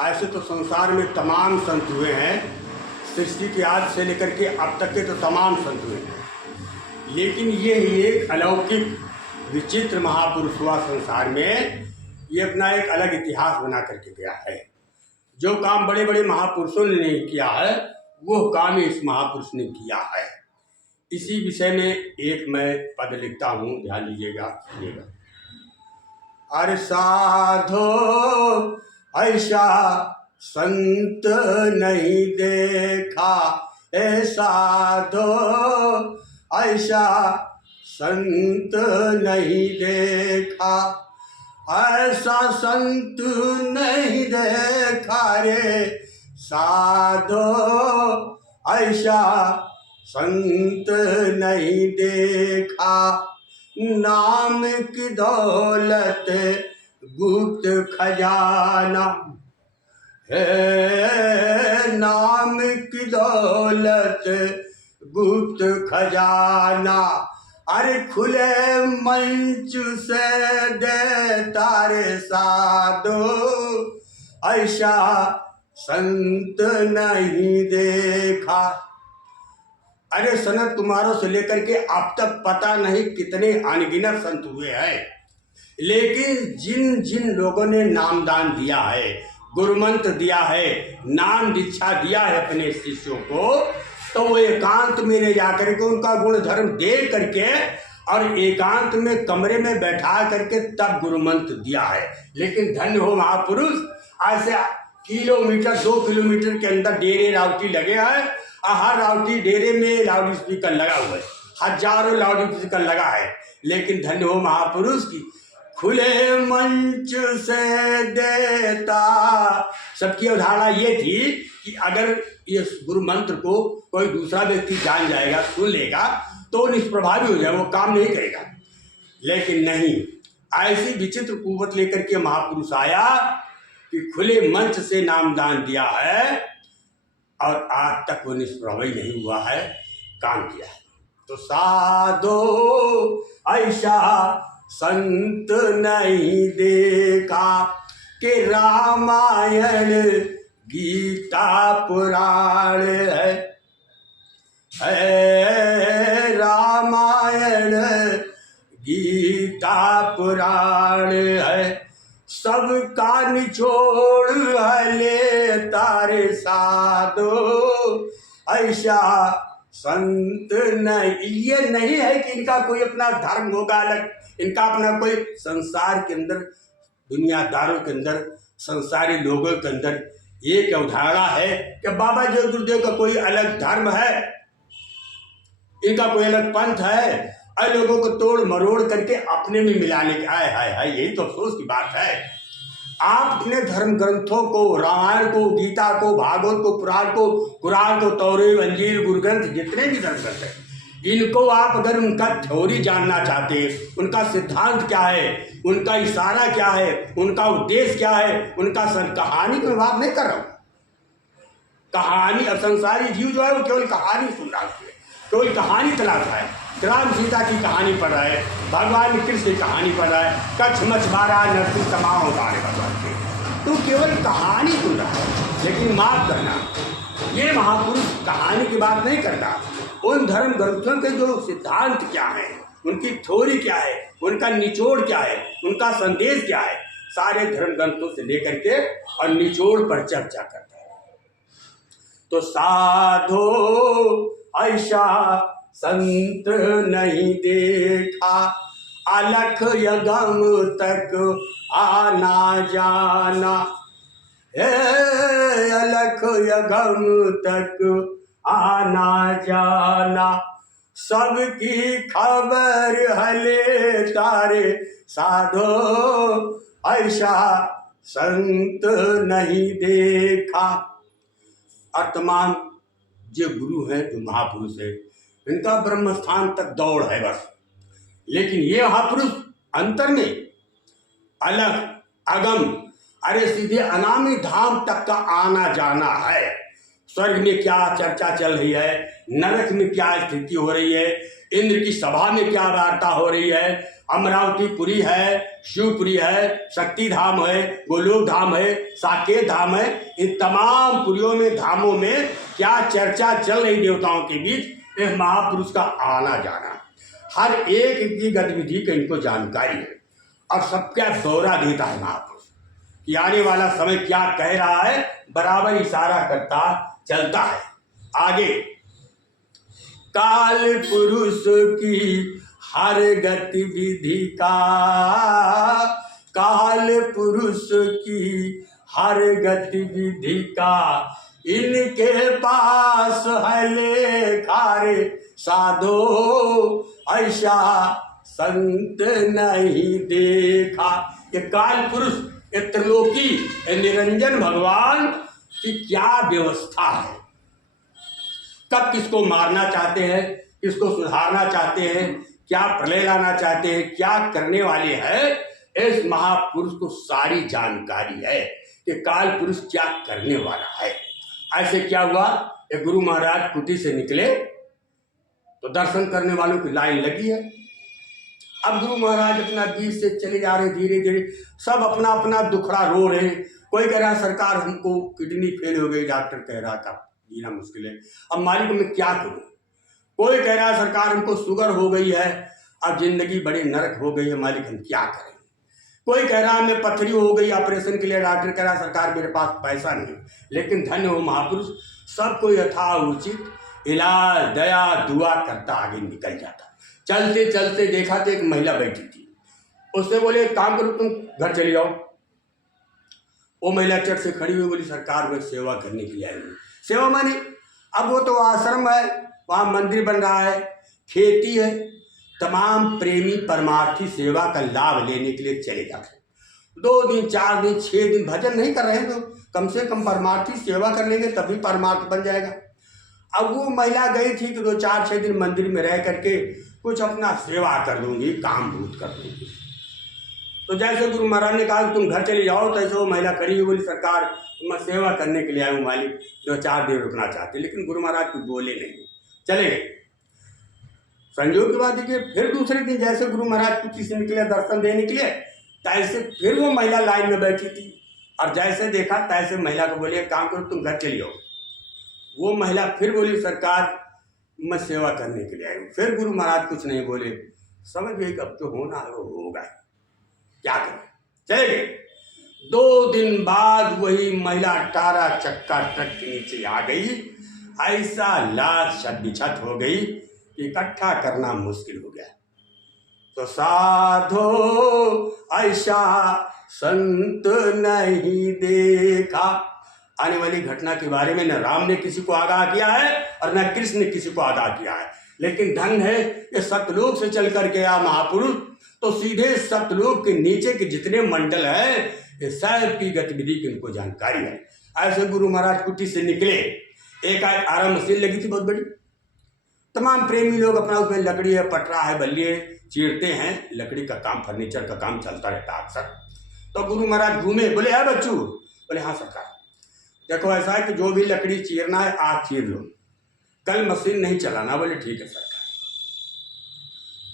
ऐसे तो संसार में तमाम संत हुए हैं, सृष्टि के आदि से लेकर के अब तक के तो तमाम संत हुए हैं, लेकिन ये एक अलौकिक विचित्र महापुरुष हुआ संसार में। ये अपना एक अलग इतिहास बना करके गया है। जो काम बड़े बड़े महापुरुषों ने नहीं किया है वो काम इस महापुरुष ने किया है। इसी विषय में एक मैं पद लिखता हूँ, ध्यान लीजिएगा, सुनिएगा। अरे साधो ऐसा संत नहीं देखा, ऐसा साधो ऐसा संत नहीं देखा, ऐसा संत नहीं देखा रे साधो, ऐसा संत नहीं देखा। नाम की दौलत गुप्त खजाना है, नाम की दौलत गुप्त खजाना। अरे खुले मंच से दे तारे साधो, ऐसा संत नहीं देखा। अरे सनत तुम्हारों से लेकर के अब तक पता नहीं कितने अनगिनत संत हुए हैं, लेकिन जिन जिन लोगों ने नामदान दिया है, गुरुमंत्र दिया है, नाम दीक्षा दिया है अपने शिष्यों को, तो वो एकांत में ले जाकर के उनका गुण धर्म दे करके और एकांत में कमरे में बैठा करके तब गुरुमंत्र दिया है। लेकिन धन्य हो महापुरुष, ऐसे किलोमीटर 2 किलोमीटर के अंदर डेरे रावटी लगे हैं, हर रावटी डेरे में लाउड स्पीकर लगा हुआ है, हजारों लाउड स्पीकर लगा है। लेकिन धन्य हो महापुरुष की खुले मंच से देता। सबकी अवधारणा ये थी कि अगर ये गुरु मंत्र को कोई दूसरा व्यक्ति जान जाएगा, सुन लेगा, तो निष्प्रभावी हो जाए, वो काम नहीं करेगा। लेकिन नहीं, ऐसी विचित्र कुवत लेकर के महापुरुष आया कि खुले मंच से नामदान दिया है और आज तक वो निष्प्रभावी नहीं हुआ है, काम किया है। तो साधो ऐसा संत नहीं देखा कि रामायण गीता पुराण है, रामायण गीता पुराण है, सबका निचोड़ ले तारे साधो, ऐसा संत नहीं। ये नहीं है कि इनका कोई अपना धर्म होगा अलग, इनका अपना कोई संसार के अंदर, दुनियादारों के अंदर, संसारी लोगों के अंदर एक अवधारणा है कि बाबा जो गुरुदेव का कोई अलग धर्म है, इनका कोई अलग पंथ है, और लोगों को तोड़ मरोड़ करके अपने में मिलाने के आए हाय, यही तो अफसोस की बात है। आप अपने धर्म ग्रंथों को, रामायण को, गीता को, भागवत को, पुराण को, कुरान को, तौरीत, अंजील, गुरु ग्रंथ, जितने भी धर्म ग्रंथ हैं, इनको आप अगर उनका थ्योरी जानना चाहते हैं, उनका सिद्धांत क्या है, उनका इशारा क्या है, उनका उद्देश्य क्या है, उनका कहानी की मैं बात नहीं कर रहा हूँ। कहानी, अब संसारी जीव जो है वो केवल कहानी सुन रहा है, केवल कहानी तलाश है। राम सीता की कहानी पढ़ रहा है, भगवान कृष्ण की कहानी पढ़ रहा है, कच्छ मछुआरा नरसिंह समाओ उतारे भगवान के, तो केवल कहानी सुन रहा है। लेकिन माफ करना, ये महापुरुष कहानी की बात नहीं करता, उन धर्म ग्रंथों के जो सिद्धांत क्या है, उनकी थ्योरी क्या है, उनका निचोड़ क्या है, उनका संदेश क्या है, सारे धर्म ग्रंथों से लेकर के और निचोड़ पर चर्चा करता है। तो साधो ऐसा संत नहीं देखा, अलख यगम तक आना जाना, अलख यगम तक आना जाना, सबकी खबर हले तारे साधो, ऐसा संत नहीं देखा। और तमाम जो गुरु हैं, जो महापुरुष है, इनका ब्रह्म स्थान तक दौड़ है बस। लेकिन ये महापुरुष अंतर में अलग अगम, अरे सीधे अनामी धाम तक का आना जाना है। स्वर्ग में क्या चर्चा चल रही है, नरक में क्या स्थिति हो रही है, इंद्र की सभा में क्या वार्ता हो रही है, अमरावती पुरी है, शिवपुरी है, शक्ति धाम है, गोलोक धाम है, साकेत धाम है। इन तमाम पुरियों में, धामों में क्या चर्चा चल रही देवताओं के बीच, इस महापुरुष का आना जाना, हर एक की गतिविधि की इनको जानकारी है और सबका दौरा देता है महापुरुष कि आने वाला समय क्या कह रहा है, बराबर इशारा करता चलता है। आगे काल पुरुष की हर गतिविधि का, काल पुरुष की हर गतिविधि का इनके पास है लेखा रे साधो, ऐसा संत नहीं देखा। ये काल पुरुष, ये त्रिलोकी, ये निरंजन भगवान की क्या व्यवस्था है, कब किसको मारना चाहते हैं, किसको सुधारना चाहते हैं, क्या प्रलय लाना चाहते हैं, क्या करने वाले हैं, इस महापुरुष को सारी जानकारी है कि काल पुरुष क्या करने वाला है। ऐसे क्या हुआ, ये गुरु महाराज कुटी से निकले तो दर्शन करने वालों की लाइन लगी है। अब गुरु महाराज अपना बीच से चले जा रहे, धीरे धीरे सब अपना अपना दुखड़ा रो रहे। कोई कह रहा है सरकार हमको किडनी फेल हो गई, डॉक्टर कह रहा था जीना मुश्किल है, अब मालिक मैं क्या करूं। कोई कह रहा है सरकार हमको शुगर हो गई है, अब जिंदगी बड़ी नरक हो गई है, मालिक हम क्या करें। कोई कह रहा है मैं पथरी हो गई, ऑपरेशन के लिए डॉक्टर कह रहा सरकार मेरे पास पैसा नहीं। लेकिन धन्य हो महापुरुष, सबको यथाउचित इलाज, दया, दुआ करता आगे निकल जाता। चलते चलते देखा तो एक महिला बैठी थी, उससे बोले काम करो तुम घर चले जाओ। वो महिला चट से खड़ी हुई, बोली सरकार में सेवा करने के लिए आई हूँ। सेवा माने अब वो तो आश्रम है, वहाँ मंदिर बन रहा है, खेती है, तमाम प्रेमी परमार्थी सेवा का लाभ लेने के लिए चले जाते। 2 दिन 4 दिन 6 दिन भजन नहीं कर रहे हैं तो कम से कम परमार्थी सेवा कर लेंगे तभी परमार्थ बन जाएगा। अब वो महिला गई थी कि 2 4 6 दिन मंदिर में रह करके कुछ अपना सेवा कर दूंगी, काम भूत कर दूंगी। तो जैसे गुरु महाराज ने कहा कि तुम घर चले जाओ, तो ऐसे वो महिला खड़ी हुई, बोली सरकार मैं सेवा करने के लिए आई हूँ, मालिक 2 4 दिन रुकना चाहती। लेकिन गुरु महाराज कुछ बोले नहीं, चले गए। संयोग की बात देखिए, फिर दूसरे दिन जैसे गुरु महाराज कुछ से निकले दर्शन देने के लिए, तैसे फिर वो महिला लाइन में बैठी थी और जैसे देखा तैसे महिला को बोले काम करो तुम घर चली जाओ। वो महिला फिर बोली सरकार मैं सेवा करने के लिए आई हूँ। फिर गुरु महाराज कुछ नहीं बोले, समझ गए अब तो होना है वो होगा, क्या करें, चले गए। 2 दिन बाद वही महिला 18 चक्का ट्रक के नीचे आ गई, ऐसा लाश छत हो गई कि इकट्ठा करना मुश्किल हो गया। तो साधो ऐसा संत नहीं देखा। आने वाली घटना के बारे में न राम ने किसी को आगाह किया है और न कृष्ण ने किसी को आगाह किया है, लेकिन धन है ये सतलोक से चल करके आया महापुरुष, तो सीधे सतलोक के नीचे के जितने मंडल है ये सब की गतिविधि की उनको जानकारी है। ऐसे गुरु महाराज कुटी से निकले, एक आराम मशीन लगी थी बहुत बड़ी, तमाम प्रेमी लोग अपना उसमें लकड़ी है, पटरा है, बल्लिए चीरते हैं, लकड़ी का काम, फर्नीचर का काम चलता रहता अक्सर। तो गुरु महाराज घूमे, बोले है बच्चू, बोले हाँ सरकार, देखो ऐसा है कि जो भी लकड़ी चीरना है आज चीर लो, कल मशीन नहीं चलाना। बोले ठीक है सरकार।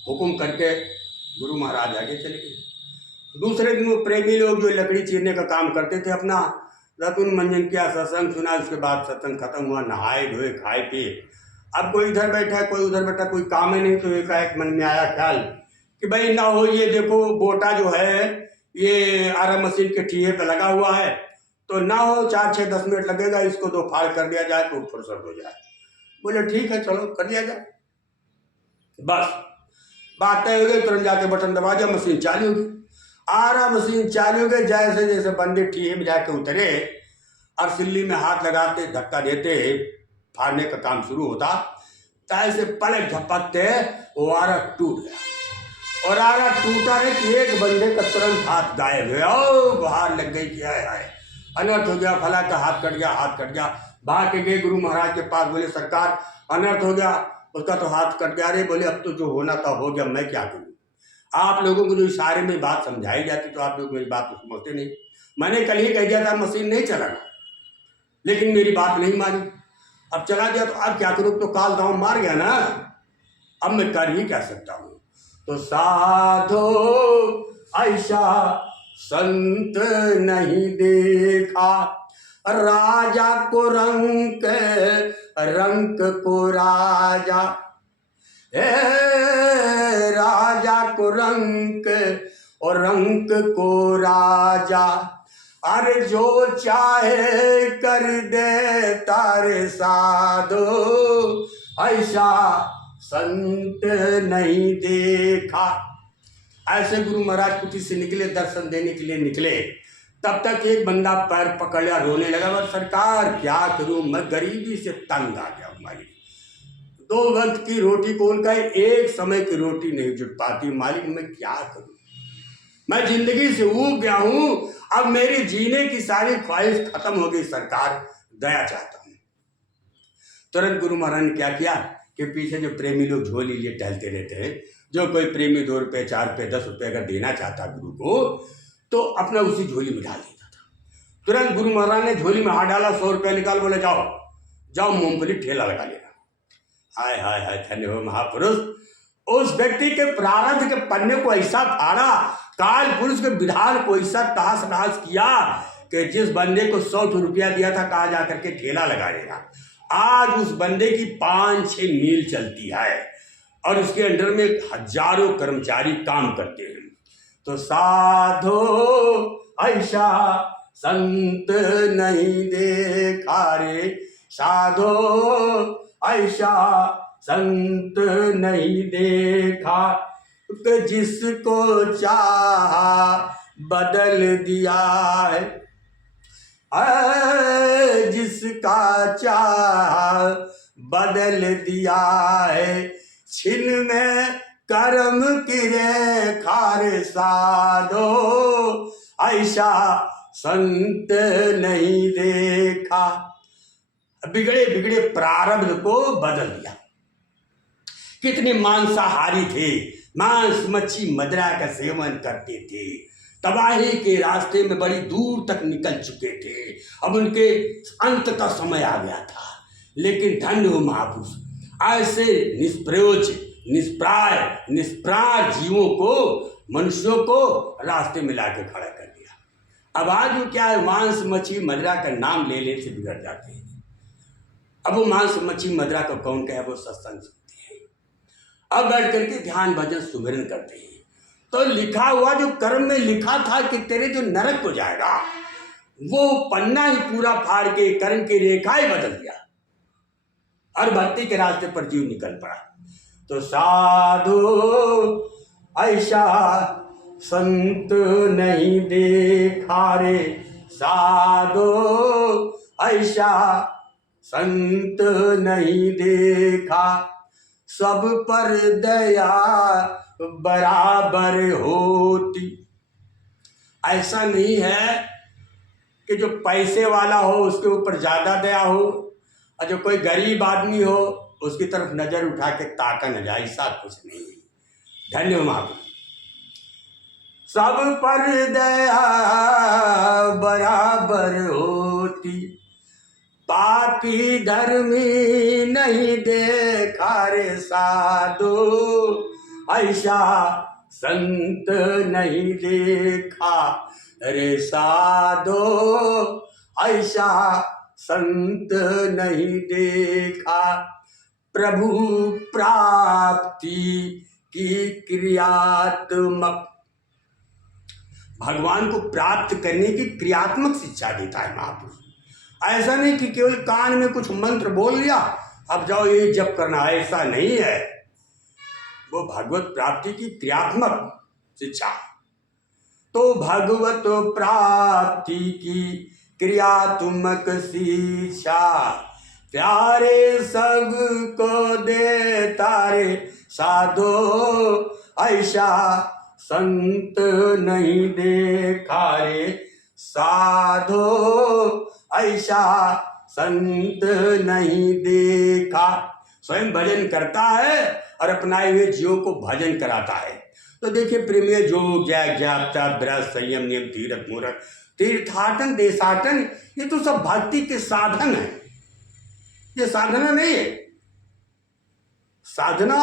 हुक्म करके गुरु महाराज आगे चले गए। दूसरे दिन वो प्रेमी लोग जो लकड़ी चीरने का काम करते थे अपना रतुन मंजन किया, सत्संग सुना, उसके बाद सत्संग खत्म हुआ, नहाए धोए खाए पिए। अब कोई इधर बैठा है, कोई उधर बैठा, कोई काम ही नहीं, तो एक मन में आया ख्याल कि भाई ना हो ये देखो बोटा जो है ये आराम मशीन के ठीहे पे लगा हुआ है, तो ना हो 4 6 10 मिनट लगेगा, इसको 2 फाड़ कर दिया जाए तो फुर्सत हो जाए। बोले ठीक है चलो कर दिया जाए। बस बात तय हो गई, तुरंत जाके बटन दबा दिया, मशीन चालू हो गई। आराम मशीन चालू हो गई, जैसे जैसे बंदे ठीहे में जाके उतरे और सिल्ली में हाथ लगाते धक्का देते फाड़ने का काम शुरू होता, तैसे पलक झपकते वो आरा टूट गया। और आरा टूटा है कि एक बंदे का तुरंत हाथ गायब गया, बाहर लग गई कि आए अनर्थ हो गया, फला का हाथ कट गया, हाथ कट गया। भाग के गए गुरु महाराज के पास, बोले सरकार अनर्थ हो गया, उसका तो हाथ कट गया। रे बोले अब तो जो होना था हो गया, मैं क्या करूँ। आप लोगों को जो इशारे में बात समझाई जाती तो आप लोग मेरी बात तो समझते नहीं। मैंने कल ही कह दिया था मशीन नहीं चलाना, लेकिन मेरी बात नहीं मानी, अब चला गया तो अब क्या करूँ, तो काल दाव मार गया ना, अब मैं कर ही क्या सकता हूँ। तो साधो ऐसा संत नहीं देखा। राजा को रंक, रंक को राजा, राजा को रंक और रंक को राजा। अरे जो चाहे कर दे तारे साधो, ऐसा संत नहीं देखा। ऐसे गुरु महाराज कुटी से निकले, दर्शन देने के लिए निकले। तब तक एक बंदा पैर पकड़ लिया, रोने लगा, बस सरकार क्या करूं, मैं गरीबी से तंग आ गया हूं मालिक। 2 वक्त की रोटी को उनका एक समय की रोटी नहीं जुट पाती मालिक, मैं क्या करूं, मैं जिंदगी से ऊब गया हूं, अब मेरी जीने की सारी ख्वाहिश खत्म हो गई, सरकार दया चाहता हूं। तुरंत गुरु महाराज ने क्या किया कि पीछे जो प्रेमी लोग झोली लिए टहलते रहते हैं, जो कोई प्रेमी 2 रुपये 4 रुपये 10 रुपये अगर देना चाहता गुरु को, तो अपना उसी झोली में डाल देता था। तुरंत गुरु महाराज ने झोली में हाथ डाला, 100 रुपये निकाल, बोले जाओ जाओ मूंगफली ठेला लगा लेना। हाय हाय हाय, धन्य हो महापुरुष। उस व्यक्ति के प्रारब्ध के पन्ने को ऐसा फाड़ा, काल पुरुष के विधान को ऐसा तहस नहस किया कि जिस बंदे को 100 रुपया दिया था, कहा जाकर के ठेला लगा देगा, आज उस बंदे की 5-6 मील चलती है और उसके अंडर में हजारों कर्मचारी काम करते हैं। तो साधो ऐसा संत नहीं देखा रे, साधो ऐसा संत नहीं देखा, कि जिसको चाहा बदल दिया है, जिसका चाह बदल दिया है, छिन में कर्म की रेखा रे साधो, ऐसा संत नहीं देखा। बिगड़े बिगड़े प्रारब्ध को बदल दिया। कितने मांसाहारी थे, मांस मच्छी मदिरा का सेवन करते थे, तबाही के रास्ते में बड़ी दूर तक निकल चुके थे, अब उनके अंत का समय आ गया था। लेकिन धन्य हो महापुरुष, ऐसे निष्प्रयोज निष्प्राय निष्प्राण जीवों को, मनुष्यों को रास्ते में लाके खड़ा कर दिया। अब आज वो क्या है, मांस मच्छी मदिरा का नाम ले ले से बिगड़ जाते हैं। अब वो मांस मच्छी मदिरा को कौन कहे, वो सत्संग सुनते हैं, अब बैठ करके ध्यान भजन सुमिरन करते हैं। तो लिखा हुआ जो कर्म में लिखा था कि तेरे जो नरक को जाएगा, वो पन्ना ही पूरा फाड़ के कर्म की रेखा ही बदल दिया और भक्ति के रास्ते पर जीव निकल पड़ा। तो साधु ऐसा संत नहीं देखा रे, साधु ऐसा संत नहीं देखा, सब पर दया बराबर होती। ऐसा नहीं है कि जो पैसे वाला हो उसके ऊपर ज्यादा दया हो और जो कोई गरीब आदमी हो उसकी तरफ नजर उठा के ताका न जाए, ऐसा कुछ नहीं। धन्य महापुरुष। सब पर दया बराबर होती, पापी धर्मी नहीं देखा रे साधु, ऐसा संत नहीं देखा रे साधो, ऐसा संत नहीं देखा। प्रभु प्राप्ति की क्रियात्मक, भगवान को प्राप्त करने की क्रियात्मक शिक्षा देता है महापुरुष। ऐसा नहीं कि केवल कान में कुछ मंत्र बोल लिया, अब जाओ ये जप करना, ऐसा नहीं है। वो भगवत प्राप्ति की क्रियात्मक शिक्षा। तो भगवत प्राप्ति की क्रियात्मक शिक्षा, प्यारे सब को देता रे साधो, ऐसा संत नहीं देखा रे साधो, ऐसा संत नहीं देखा। स्वयं भजन करता है और अपनाए हुए जीवों को भजन कराता है। तो देखिए प्रेमी, जो ज्ञान ज्ञापता ब्रज संयम नियम तीरथ मूरत तीर्थाटन देशाटन, ये तो सब भक्ति के साधन है, ये साधना नहीं है। साधना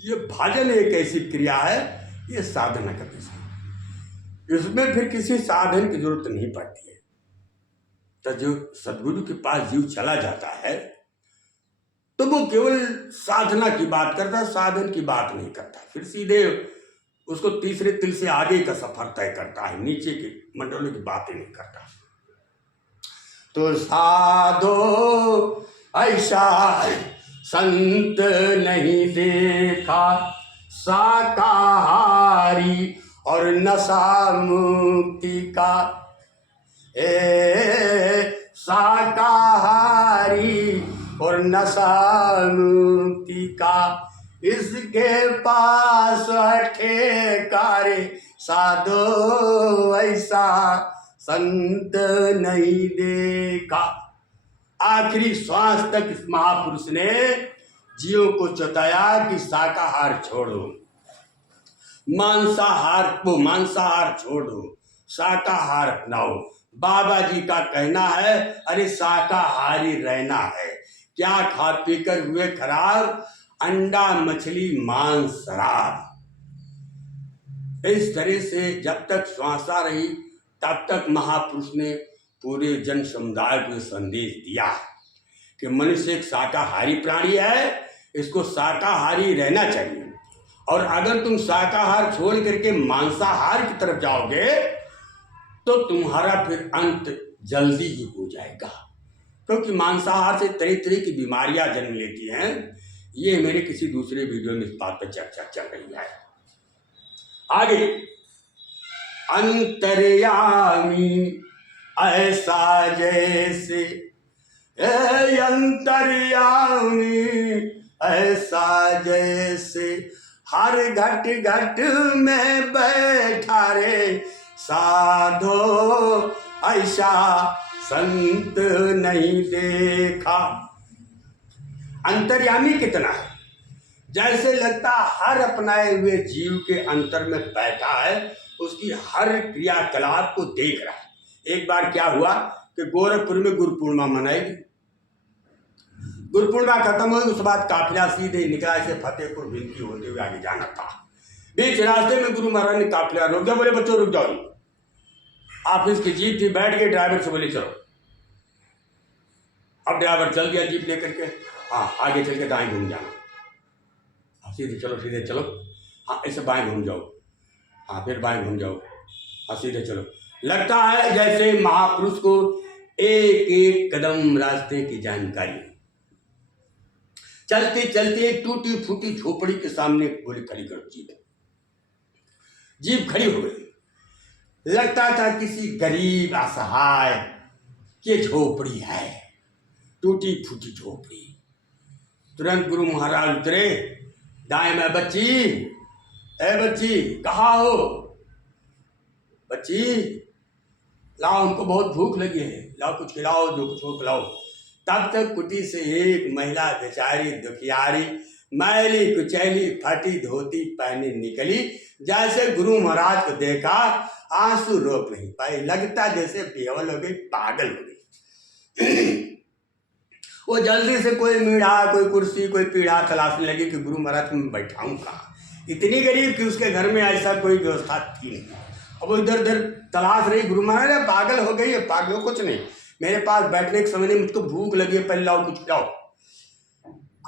ये भजन एक ऐसी क्रिया है, ये साधना का विषय, इसमें फिर किसी साधन की जरूरत नहीं पड़ती है। तो जो सदगुरु के पास जीव चला जाता है तो वो केवल साधना की बात करता है, साधन की बात नहीं करता, फिर सीधे उसको तीसरे तिल से आगे का सफर तय करता है, नीचे के मंडलों की बातें नहीं करता। तो साधो ऐसा संत नहीं देखा, शाकाहारी और नशा मुक्ति का। शाकाहारी और नशा मुक्ति का, इसके पास ठेकारे, साधो ऐसा संत नहीं देखा। आखिरी श्वास तक इस महापुरुष ने जीवों को चेताया कि शाकाहार छोड़ो, मांसाहार छोड़ो, शाकाहार अपनाओ। बाबा जी का कहना है, अरे शाकाहारी रहना है, क्या खा पीकर हुए खराब, अंडा मछली मांस शराब। इस तरह से जब तक श्वासा रही तब तक महापुरुष ने पूरे जन समुदाय को संदेश दिया कि मनुष्य एक शाकाहारी प्राणी है, इसको शाकाहारी रहना चाहिए। और अगर तुम शाकाहार छोड़ करके मांसाहार की तरफ जाओगे तो तुम्हारा फिर अंत जल्दी ही हो जाएगा, क्योंकि मांसाहार से तरह तरह की बीमारियां जन्म लेती हैं। ये मेरे किसी दूसरे वीडियो में इस बात पर चर्चा चल रही है। आगे, अंतर्यामी ऐसा जैसे, अंतर्यामी ऐसा जैसे, हर घट घट में बैठा रे, साधो ऐसा संत नहीं देखा। अंतर्यामी कितना है, जैसे लगता हर अपनाए हुए जीव के अंतर में बैठा है, उसकी हर क्रियाकलाप को देख रहा है। एक बार क्या हुआ कि गोरखपुर में गुरु पूर्णिमा मनाएगी, गुरु पूर्णिमा खत्म हुई, उसके बाद काफिला सीधे निकला, इसे फतेहपुर भिंकी होते हुए आगे जाना था। बीच रास्ते में गुरु महाराज ने काफिला रोक दिया, बोले बच्चों रुक जाओ, ऑफिस की जीप थी, बैठ गए, ड्राइवर से बोले चलो। अब ड्राइवर चल गया जीप लेकर के, हाँ आगे चल के दाएं घूम जाना, सीधे चलो सीधे चलो, हाँ ऐसे बाएं घूम जाओ, हाँ फिर बाएं घूम जाओ, हाँ सीधे चलो। लगता है जैसे महापुरुष को एक एक कदम रास्ते की जानकारी। चलते चलते टूटी फूटी झोपड़ी के सामने बोले खड़ी करो जीप। जीप खड़ी हो गई, लगता था किसी गरीब असहाय की झोपड़ी है, टूटी फूटी झोपड़ी। तुरंत गुरु महाराज उतरे, दाएं में, बच्ची, ए बच्ची कहाँ हो, बच्ची लाओ, हमको बहुत भूख लगी है, लाओ कुछ खिलाओ, जो कुछ हो खिलाओ। तब तक कुटी से एक महिला बेचारी दुखियारी, मैली कुचैली फटी धोती पहने निकली। जैसे गुरु महाराज को देखा आंसू रोक नहीं पाई, लगता जैसे बेवल हो गई, पागल हो गई। वो जल्दी से कोई मीढ़ा, कोई कुर्सी, कोई पीढ़ा तलाशने लगी कि गुरु महाराज को मैं बैठाऊं कहाँ। इतनी गरीब कि उसके घर में ऐसा कोई व्यवस्था थी नहीं। अब वो इधर उधर तलाश रही, गुरु महाराज पागल हो गई है, पागल हो कुछ नहीं, मेरे पास बैठने के समय नहीं, मुझको भूख लगी है, पहले लाओ कुछ खिलाओ।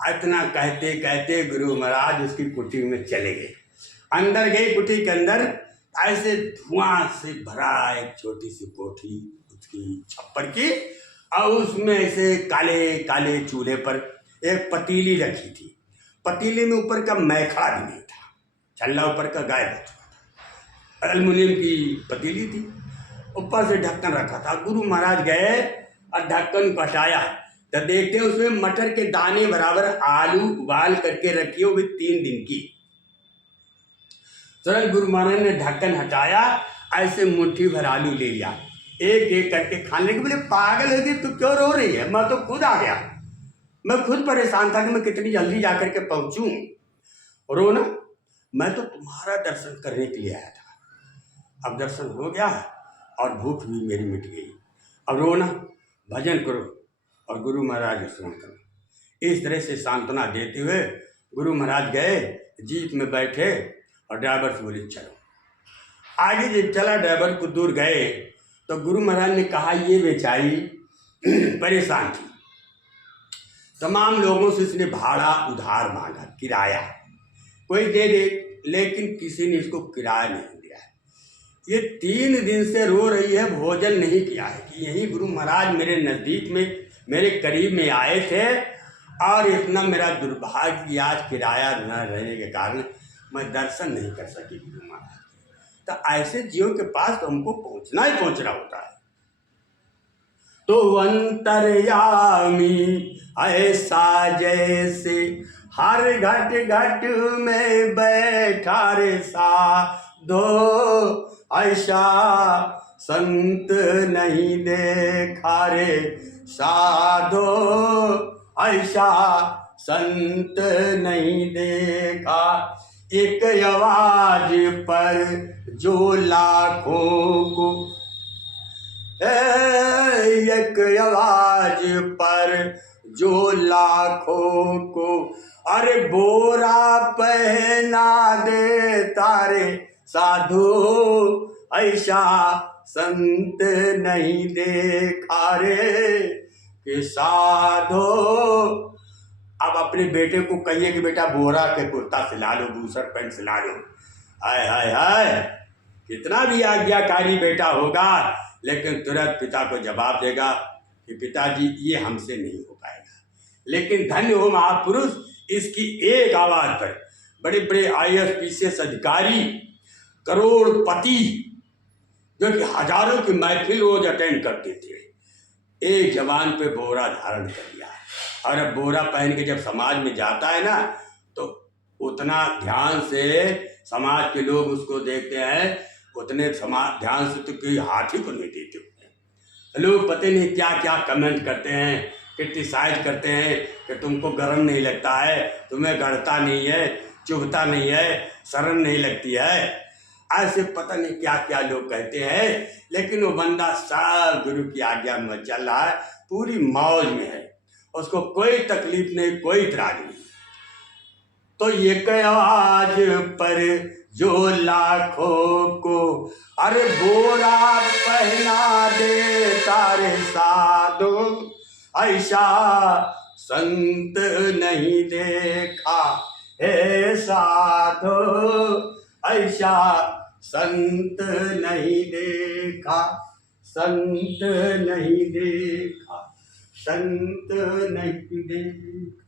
इतना कहते कहते गुरु महाराज उसकी कुटी में चले गए। अंदर गए, कुटी के अंदर ऐसे धुआं से भरा एक छोटी सी कोठी उसकी छप्पर की, और उसमें ऐसे काले काले चूल्हे पर एक पतीली रखी थी। पतीली में ऊपर का मैखड़ा भी नहीं था, छल्ला ऊपर का गायब हो चुका था। एल्युमिनियम की पतीली थी, ऊपर से ढक्कन रखा था। गुरु महाराज गए और ढक्कन को हटाया तो देखते हैं उसमें मटर के दाने बराबर आलू उबाल करके रखी हुई 3 दिन की। तुरंत गुरु महाराज ने ढक्कन हटाया, ऐसे मुट्ठी भर आलू ले लिया, एक एक करके खाने के। बोले पागल होगी तू, क्यों रो रही है, मैं तो खुद आ गया, मैं खुद परेशान था कि मैं कितनी जल्दी जाकर के पहुंचूं। रो ना, मैं तो तुम्हारा दर्शन करने के लिए आया था, अब दर्शन हो गया और भूख भी मेरी मिट गई, अब रो ना, भजन करो और गुरु महाराज का स्मरण करो। इस तरह से सांत्वना देते हुए गुरु महाराज गए, जीप में बैठे और ड्राइवर से बोले चलो। आगे जब चला, ड्राइवर को दूर गए तो गुरु महाराज ने कहा ये बेचारी परेशान थी, तमाम लोगों से इसने भाड़ा उधार मांगा, किराया कोई दे दे, लेकिन किसी ने इसको किराया नहीं दिया है। ये 3 दिन से रो रही है, भोजन नहीं किया है कि यही गुरु महाराज मेरे नज़दीक में, मेरे करीब में आए थे और इतना मेरा दुर्भाग्य कि आज किराया न रहने के कारण मैं दर्शन नहीं कर सकी गुरु महाराज। तो ऐसे जीवों के पास तो हमको पहुंचना ही पहुंचना होता है। तो अंतर्यामी ऐसा जैसे हर घट घट में बैठा रे साधो, ऐसा संत नहीं देखा रे साधो, ऐसा संत नहीं देखा। एक आवाज पर जो लाखों को, एक आवाज पर जो लाखों को, अरे बोरा पहना दे तारे साधु, ऐसा संत नहीं देखा रे कि साधो। अब अपने बेटे को कहिए कि बेटा बोरा के कुर्ता सिला लो, बूशर्ट पैंट सिला लो। हाय हाय हाय, कितना भी आज्ञाकारी बेटा होगा लेकिन तुरंत पिता को जवाब देगा कि पिताजी ये हमसे नहीं हो पाएगा। लेकिन धन्य हो महापुरुष, इसकी एक आवाज पर बड़े बड़े IAS PCS अधिकारी, करोड़पति, जो कि हजारों की महफिल रोज अटेंड करते थे, एक जवान पे बोरा धारण कर लिया। और अब बोरा पहन के जब समाज में जाता है ना, तो उतना ध्यान से समाज के लोग उसको देखते हैं, उतने समाज ध्यान से तो कोई हाथी को नहीं देते होते। लोग पता नहीं क्या क्या कमेंट करते हैं, क्रिटिसाइज करते हैं कि तुमको गर्म नहीं लगता है, तुम्हें गड़ता नहीं है, चुभता नहीं है, शर्म नहीं लगती है, ऐसे पता नहीं क्या क्या लोग कहते हैं। लेकिन वो बंदा सब गुरु की आज्ञा में चल रहा है, पूरी मौज में है, उसको कोई तकलीफ नहीं, कोई इतराज नहीं। तो ये आवाज पर जो लाखों को, अरे बोरा पहना दे तारे साधु, ऐसा संत नहीं देखा हे साधु, ऐसा संत नहीं देखा, संत नहीं देखा, संत नहीं देखा।